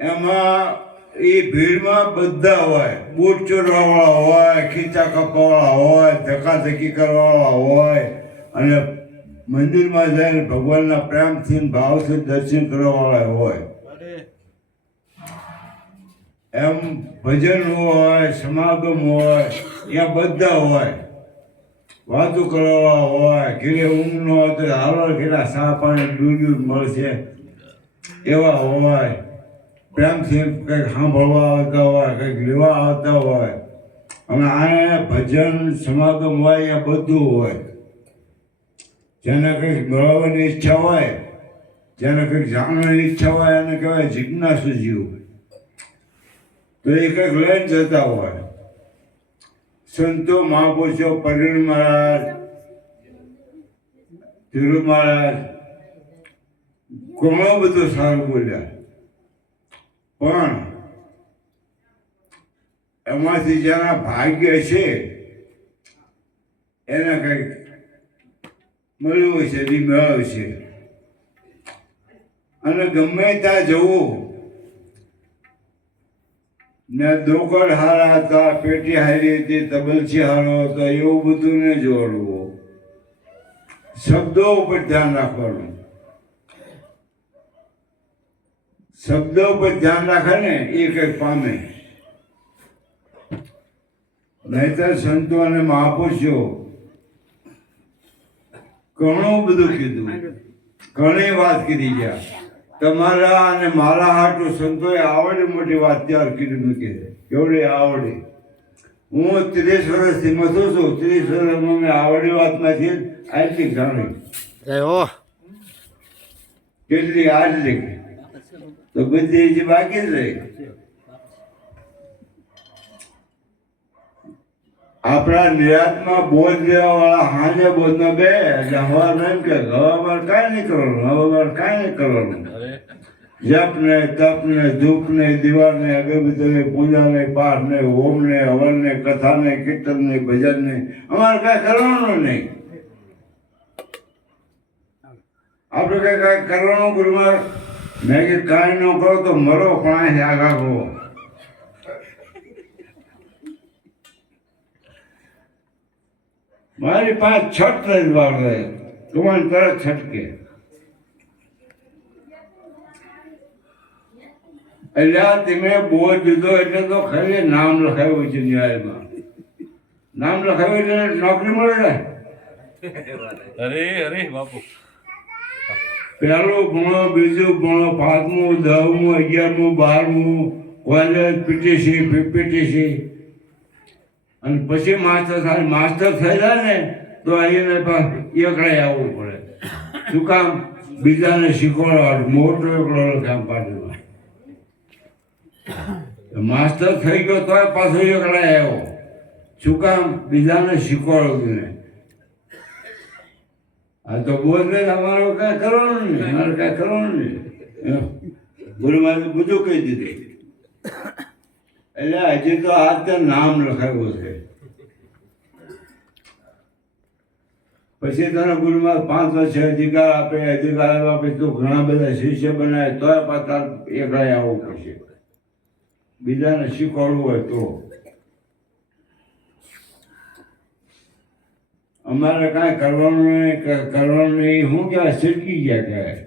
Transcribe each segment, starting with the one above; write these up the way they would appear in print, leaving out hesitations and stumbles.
એમાં એ ભીડમાં બધા હોય, બૂટ ચોરવાવાળા હોય, ખીચા કાપવાવાળા હોય, ધક્કાધક્કી કરવાવાળા હોય, અને મંદિરમાં જઈને ભગવાનના પ્રેમથી ભાવથી દર્શન કરવાવાળા હોય. એમ ભજન હોય, સમાગમ હોય, ત્યાં બધા હોય. વાતો કરવા હોય, ઘીરે ઊંઘ ન હોય તો હાલો ઘેરા સા પાણી દૂધ મળશે એવા હોય. પ્રેમથી કંઈક સાંભળવા આવતા હોય, કંઈક લેવા આવતા હોય. અને આને ભજન સમાગમ હોય એ બધું હોય. જેને કંઈક મેળવવાની ઈચ્છા હોય, જેને કંઈક જાણવાની ઈચ્છા હોય, એને કહેવાય જિજ્ઞાસુ જીવ. તો એ કંઈક લઈને જતા હોય. સંતો મહાપુરુષો પટેલ મહારાજ, ધીરુ મહારાજ ઘણું બધું સારું બોલ્યા, પણ એમાંથી જેના ભાગ્ય છે એને કંઈક મળ્યું છે, એ મેળવશે. અને ગમે ત્યાં જવું ને દોકડ હારા હતા, પેટી હારી હતી, તબલચી હારો હતો, એવું બધું ને જોડવું. શબ્દો ઉપર ધ્યાન રાખવાનું. શબ્દો ઉપર ધ્યાન રાખે ને એ કંઈક પામે. નહીતર સંતો અને મહાપુરુષો ઘણું બધું કીધું, ઘણી વાત કીધી ગયા. તમારા અને મારા હાટું સંતોએ આવડી મોટી વાત તૈયાર કરી મૂકી છે. કેવડી આવડી! હું 30 વર્ષથી મથું છું. 30 વર્ષમાં મેં આવડી વાતમાંથી આટલી જાણી. કેટલી આટલી તો બધી હજી બાકી જ રહી. આપણા નિરાતમાં બોધ દેવા વાળા હાજે બોધમાં બે હવા એમ કે હવામાં કાંઈ નહીં કરવાનું, હવામાં કાંઈ નહીં કરવાનું. જપ ને તપ ને ધૂપ ને દીવા ને અગરબત્તી ને પૂજા ને પાઠ ને હોમ ને હવન ને કથા ને કીર્તન ને ભજન ને અમારે કાંઈ કરવાનું નહીં. આપણે કાંઈ કરવાનું ગુરુમાં મેં કે કાંઈ ન કરો તો મરો, પણ અહીં આગા કરો. મારી પાસે છઠ રજવાર રહે, તમારી તરત છટકે. એટલે તમે બોધ દીધો એટલે તો ખરી નામ લખાવ્યું છે ન્યાયમાં. નામ લખાવ્યું એટલે નોકરી મળે ને. અરે અરે બાપુ, પહેલું ભણો, બીજું ભણો, 5મું, 10મું, 11મું, 12મું, કોલેજ, પીટીસી, પીપીટીસી, અને પછી માસ્ટર થાય. માસ્ટર થઈ જાય ને તો અહીંયા એકડાય આવવું પડે. શું કામ? બીજાને શીખવાડવાનું. મોટો એકડો કામ પાડ્યું. માસ્ટર થઈ ગયો તોય પાછો એકડાય આવ્યો. શું કામ? બીજાને શીખવાડવું ને. આ તો બોલ ને અમારો કાંઈ કરવાનું નહીં, અમારે કાંઈ કરવાનું નહીં. ગુરુમાં બધું કહી દીધું. એટલે હજી તો આ ત્યાં નામ લખાવ્યું છે. પછી તને ગુરુમાં 5 વર્ષ અધિકાર આપે, અધિકાર આપ્યા પછી તું ઘણા બધા શિષ્ય બનાવે તોય પાછા એકડાય આવવું પડશે. બીજાને શીખવાડવું હોય તો. અમારે કાંઈ કરવાનું નહીં, કરવાનું નહીં. શું કહેવાય? છટકી ગયા કહેવાય.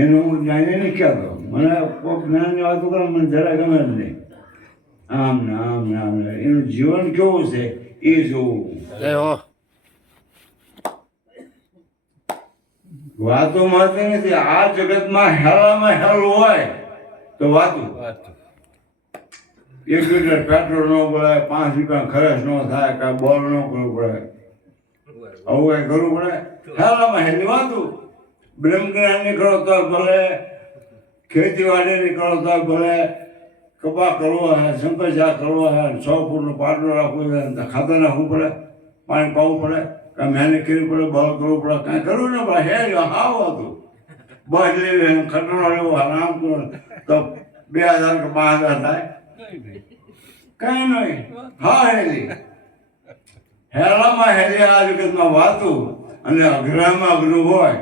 એનું હું જાણીને નહીં કહેતો. મને કોઈક જ્ઞાનની વાતો કરે મને જરા ગમે જ નહીં. આમ ને આમ ને આમ ને. એનું જીવન કેવું છે એ જોવું. વાતો મારતી નથી. આ જગતમાં હેલામાં હેલું હોય તો વાતું. 1 લીટર પેટ્રોલ ન પડે, 5 રૂપિયા ખર્ચ ન થાય, કાંઈ બોલ ન કરવું પડે, આવું કાંઈ કરવું પડે. હેલામાં હેલી વાતું. બ્રહ્મજ્ઞાન નીકળો તો ભલે, ખેતીવાડી નીકળો તો ભલે, કપા કરવો હોય, શંકરચા કરવો હોય, 100 ફૂટનો પાટલો રાખવું હોય, ખાતર નાખવું પડે, પાણી પાવું પડે, કાંઈ મહેનત કરવી પડે, બળ કરવું પડે, કાંઈ કરવું ને પડે. હે હાવ હતું બસ લેવી, ખટરો લેવો, આરામ કરો તો 2000 કે 5000 થાય. કાંઈ નહીં. હા હેલી હેલામાં હેલી આ જગતમાં વાતું. અને અઘરામાં અઘરું હોય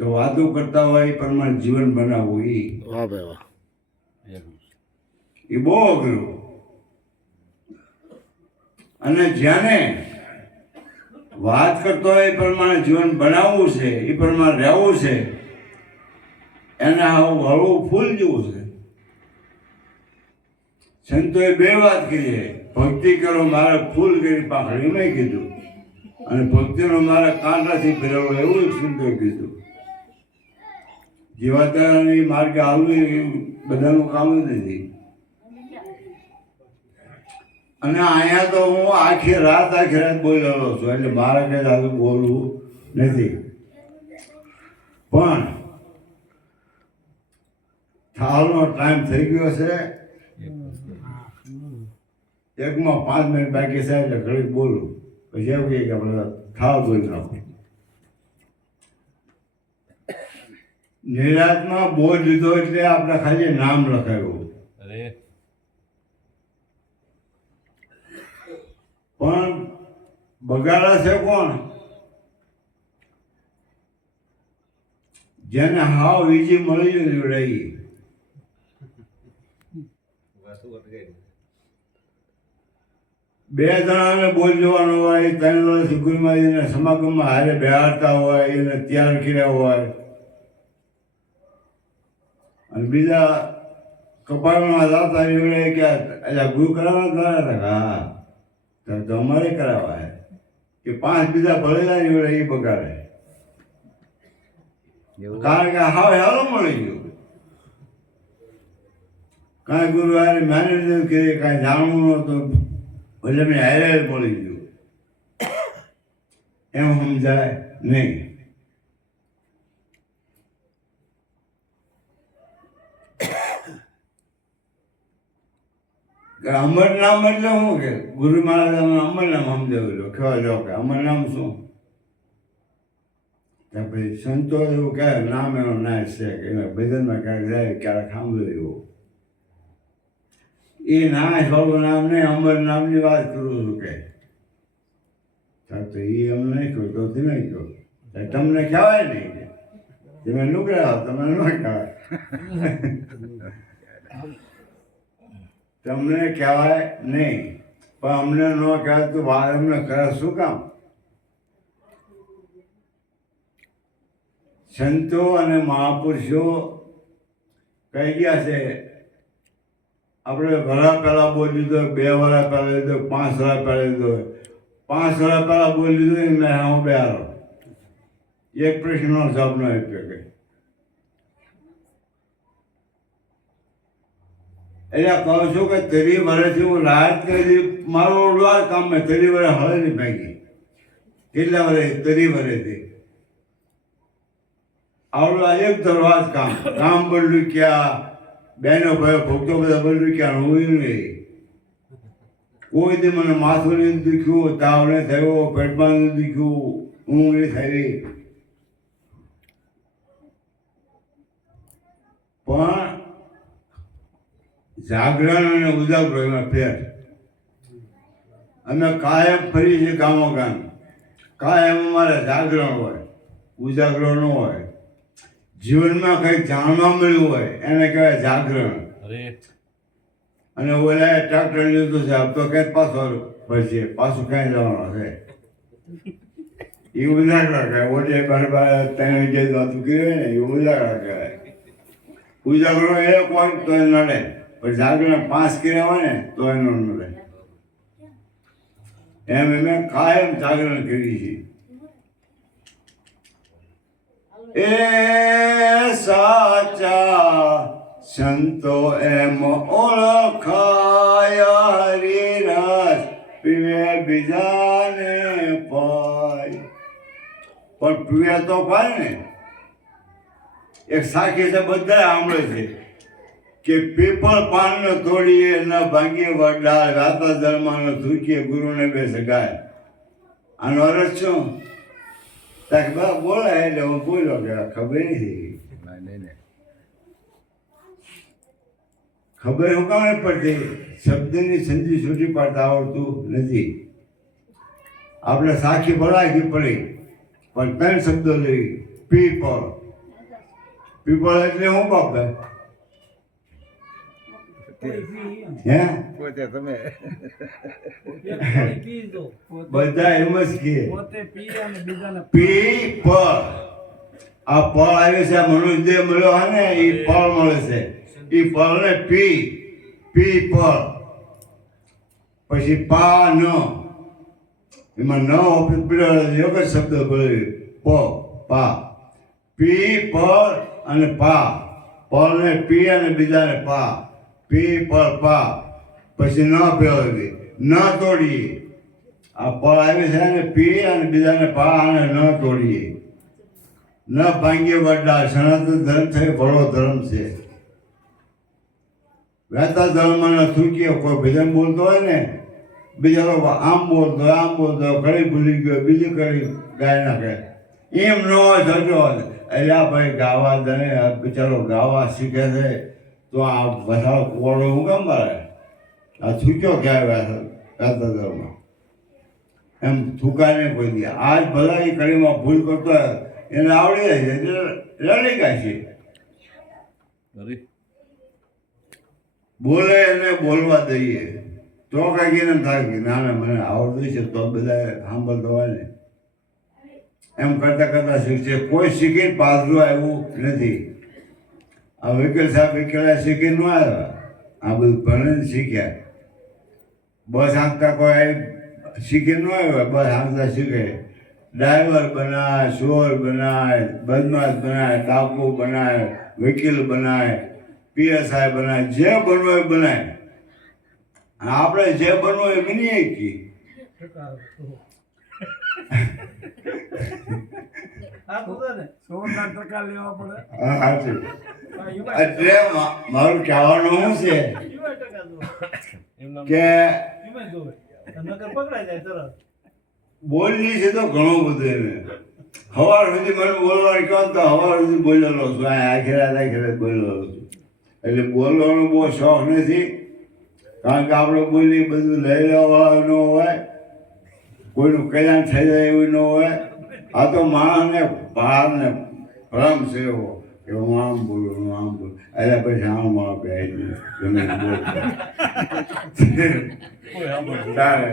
તો વાતો કરતા હોય એ પ્રમાણે જીવન બનાવવું વાહ ભાઈ વાહ. એ બહુ અઘરું. અને જેને વાત કરતો હોય એ પ્રમાણે જીવન બનાવવું છે, એ પ્રમાણે રહેવું છે, એને આવું હળવું ફૂલ જેવું છે. સંતોએ બે વાત કરી, ભક્તિ કરો મારે ફૂલ કરી પાખડી મેં કીધું, અને ભક્તિનો મારા કાંટાથી ફેરવો એવું સંતોએ કીધું. જીવાતાની માર્ગે આવવું એ બધાનું કામ જ નથી. અને અહીંયા તો હું આખી રાત બોલેલો છું, એટલે મારે કઈ આગળ બોલવું નથી. પણ થાળનો ટાઈમ થઈ ગયો છે, 1 મિનિટ બાકી છે, એટલે ઘડીક બોલું, પછી એવું કે આપણે થાળ બોલી નાખો. નિરાતમાં બોલ લીધો એટલે આપણે ખાલી નામ લખાયું, પણ બગાડા છે કોણ? જેને હાવ વીજી મળી ગયું જોડાઈ. બે જણાને બોલ જવાનો હોય, 3 વર્ષથી ગુરુમાજીને સમાગમમાં હારે બેહાડતા હોય, એને તૈયાર કર્યા હોય, અને બીજા કપાળમાં જતા એવડે કે એટલે ગુરુ કરાવવા હતા. હા, તો અમારે કરાવાય કે 5 બીજા ભળેલા એવડે એ બગાડે, કારણ કે હાવ હેરો મળી ગયું. કાંઈ ગુરુ હારે માની લીધું કે કાંઈ જાણવું નહોતું, એટલે મેં હારે મળી ગયું, એમ સમજાય નહીં. અમર નામ એટલે શું કે ગુરુ મહારાજ અમર નામ સમજાવેલું, કહેવા જાઓ કે અમર નામ શું? પછી સંતો એવું કહે નામ એનો નાશ છે, કે ભજનમાં ક્યારેક જાય ક્યારેક સાંભળ્યું. એ નાશ વાળું નામ નહીં, અમર નામની વાત કરું છું કે તો એ અમને નહીં કહ્યું, તો તમે કહો તમને કહેવાય નહીં કે તમે નુકરા તમે ન કહેવાય. તમને કહેવાય નહીં, પણ અમને ન કહેવાય તો વાર અમને કરે શું કામ? સંતો અને મહાપુરુષો કહી ગયા છે, આપણે વરા પહેલાં બોલી લીધો, 2 વરા પહેલાં લીધો, 5 વરા પહેલાં લીધો, 5 વરા પહેલાં બોલી લીધો, મેં હું બેહારો એક પ્રશ્નનો જવાબ ન આપ્યો કે એટલે કહું છું કે 30 વર્ષથી હું રાત કરી મારો ઓળવાર કામ મેં 30 વર્ષ હવે નહીં ભાગી. કેટલા વર્ષ? 30 વર્ષથી આવડું એક દરવાજ કામ બદલું ક્યાં, બહેનો ભાઈઓ ભક્તો બધા બદલું ક્યાં, હું નહીં. કોઈ દી મને માથું નહીં દુખ્યું, તાવ નહીં થયો, પેટમાં નહીં દુખ્યું, ઊંઘ નહીં થઈ. પણ જાગરણ અને ઉજાગરો એમાં ફેર. અમે કાયમ ફરી છીએ ગામો ગામ, કાયમ અમારે જાગરણ હોય, ઉજાગરો ન હોય. જીવનમાં કંઈક જાણવા મળ્યું હોય એને કહેવાય જાગરણ. અને ઓલા ટ્રેક્ટર લીધું છે, આપ તો ક્યાંક પાછો ભરશે, પાછું ક્યાંય જવાનો છે, એ ઉજાગરા કહેવાય. ઓલે બાર 3 જગ્યાએ વાતું કરી હોય ને એ ઉજાગરા કહેવાય. ઉજાગરો એ કોઈ તો એ નડે, પણ જાગરણ 5 કર્યા હોય ને તો એનો નડે. એમ અમે કાયમ જાગરણ કરી છે. એ સાચા સંતો એમ ઓળખાય, હરિરસ પીવે બીજાને પાય. પણ પીવે તો પાય ને. એક સાખી છે, બધા સાંભળે છે કે પીપળ પાનનો તોડીએ ન ભાંગીએ વડાળ, રાતા ધર્માનો થૂકીએ ગુરુને બે સગાય. આનો અર્થ શું? બોલાય એટલે હું બોલ્યો કે ખબર નથી. ખબર હું કામ પડતી? શબ્દની સંધિ છૂટી પાડતા આવડતું નથી. આપણે સાખી ભરાકી પડી, પણ 3 શબ્દો લેવી: પીપળ, પીપળ એટલે હું બાપભાઈ હે પોતે તમે બધા એમ જ કે પોતે પીએ અને બીજાને પીપળ આ ફળ આવે છે આ મનુષ્ય દેહ મળ્યો હે ને એ ફળ મળે છે એ ફળને પીપળ પછી પા ન એમાં ન ઓફિસ પીડ્યો એક જ શબ્દ બોલ્યો પા પીપળ અને પા પળને પી અને બીજાને પા પીપળ પા પછી ન ફેરવી ન તોડીએ આ ફળ આવે છે ને પી અને બીજાને પા અને ન તોડીએ ન ભાંગીએ વડા સનાતન ધર્મ છે ભલો ધર્મ છે વહેતા ધર્મમાં થૂકીએ કોઈ ભજન બોલતો હોય ને બીજા લોકો આમ બોલતો ઘડી ભૂલી ગયો બીજી ઘડી ગાય નાખે એમ ન હોય થતો એટલે આ ભાઈ ગાવા દે બિચારો ગાવા શીખે છે તો આ બધા કોળો હું કેમ મારે આ થૂક્યો ક્યાં વહેતા ધર્મમાં એમ થૂકાને કોઈ દે આજ ભલા એ કડીમાં ભૂલ કરતો હોય એને આવડી જાય છે એટલે રડી ગાય છે અરે બોલે એને બોલવા દઈએ તો કાંઈક એને થાય કે ના ના મને આવડતું છે તો બધા સાંભળતો હોય ને એમ કરતાં કરતાં શીખશે કોઈ શીખીને પાછું આવ્યું નથી આ વકીલ સાહેબ વકીલા શીખીને ન આવ્યા આ બધું ભણીને શીખ્યા બસ આંકતા કોઈ શીખીને ન આવ્યા બસ આંકતા શીખે ડ્રાઈવર બનાય ચોર બનાય બદમાશ બનાય ડાકુ બનાય વકીલ બનાય પીએસઆઈ બનાય જે બનવું એ બનાય આપણે જે બનવું એ બનીએ છીએ આ તો છે ને 16% લેવા પડે હા સાચું હા, એમાં એટલે મારું કહેવાનું શું છે એમાં ટકા જોવે. એમ નામ કે એમાં જોવે. નકર પકડાઈ જાય તરત બોલની છે તો ઘણું બધું એને સવાર સુધી મને બોલવાનું કહો તો સવાર સુધી બોલેલો છું આખી રાત બોલેલો છું એટલે બોલવાનો બહુ શોખ નથી કારણ કે આપણે બોલી બધું લઈ લેવાવાળું ન હોય કોઈનું કલ્યાણ થઈ જાય એવું ન હોય આ તો માણસને બહારને ભ્રમ છે એવો કે હું આમ બોલું એટલે પછી આમ આપે ગમે તે બોલ. કોઈ સાંભળતું તારે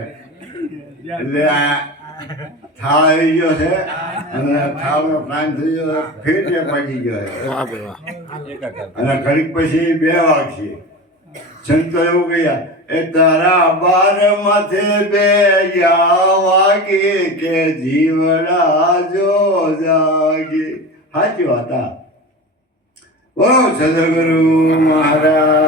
એટલે આ થાળ આવી ગયો છે અને થાળનો પ્લાન થઈ ગયો ફેરને પડી ગયો છે એકાકાર અને ઘડીક પછી 2 વાગશે સંતો એવું કહ્યા એ તારા બાર માથે 2 વાગે કે જીવડા જો જાગે સાચી વાત આ ઓ સદગુરુ મહારાજ